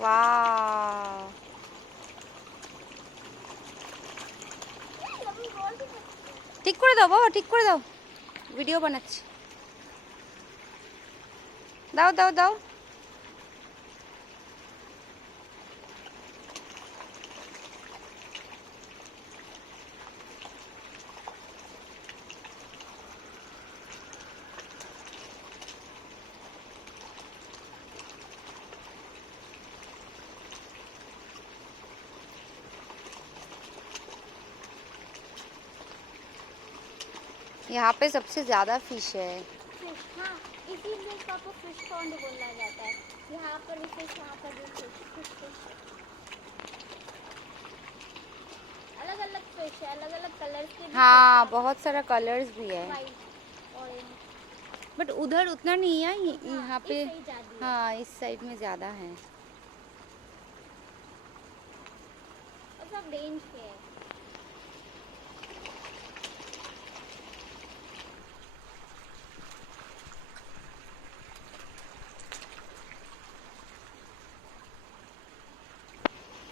वाह, ঠিক করে দাও বাবা, ঠিক করে দাও, ভিডিও বানাচ্ছি। দাও দাও দাও। यहाँ पे सबसे ज्यादा फिश है। फिश, हाँ, इसीलिए इसको फिश पॉन्ड बोला जाता है। यहाँ पर भी फिश, यहाँ पर भी फिश, फिश फिश। अलग अलग फिश है, अलग अलग कलर्स के भी हाँ, fish बहुत सारा कलर्स भी है, है। White, orange. बट उधर उतना नहीं है, हाँ, यहाँ इस पे। साइड ज़्यादा है। हाँ, इस साइड में ज्यादा है। और सब रेंज के है।